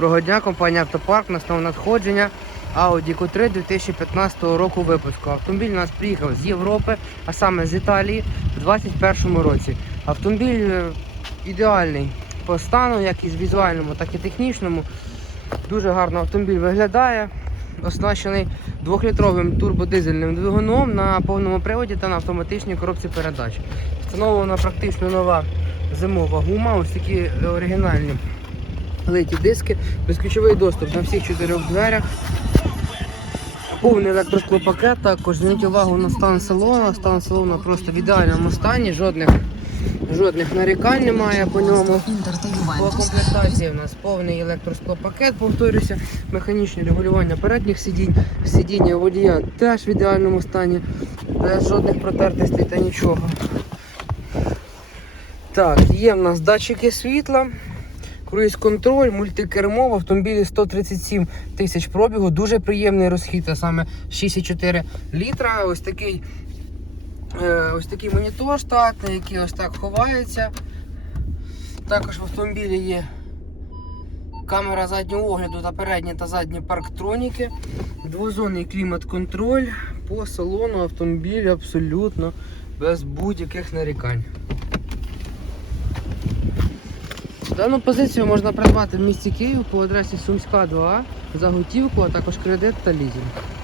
Доброго дня, компанія Автопарк, на основне надходження Audi Q3 2015 року випуску. Автомобіль у нас приїхав з Європи, а саме з Італії в 2021 році. Автомобіль е, ідеальний по стану, як і з візуальному, так і технічному. Дуже гарно автомобіль виглядає. Оснащений двохлітровим турбодизельним двигуном на повному приводі та на автоматичній коробці передач. Встановлена практично нова зимова гума, ось такі оригінальні литі диски, безключовий доступ на всіх чотирьох дверях. Повний електросклопакет, також зверніть увагу на стан салону. Стан салону просто в ідеальному стані, жодних, жодних нарікань немає по ньому. По комплектації в нас повний електросклопакет, повторюся, механічне регулювання передніх сидінь, сидіння водія теж в ідеальному стані, без жодних протертостей та нічого. Так, є в нас датчики світла, круїз-контроль, мультикермо в автомобілі 137 тисяч пробігу. Дуже приємний розхід, а саме 6,4 літра. Ось такий, е, ось такий монітор штатний, який ось так ховається. Також в автомобілі є камера заднього огляду та передні та задні парктроніки. Двозонний клімат-контроль по салону автомобіля абсолютно без будь-яких нарікань. Дану позицію можна придбати в місті Київ по адресі Сумська 2 за готівку, а також кредит та лізинг.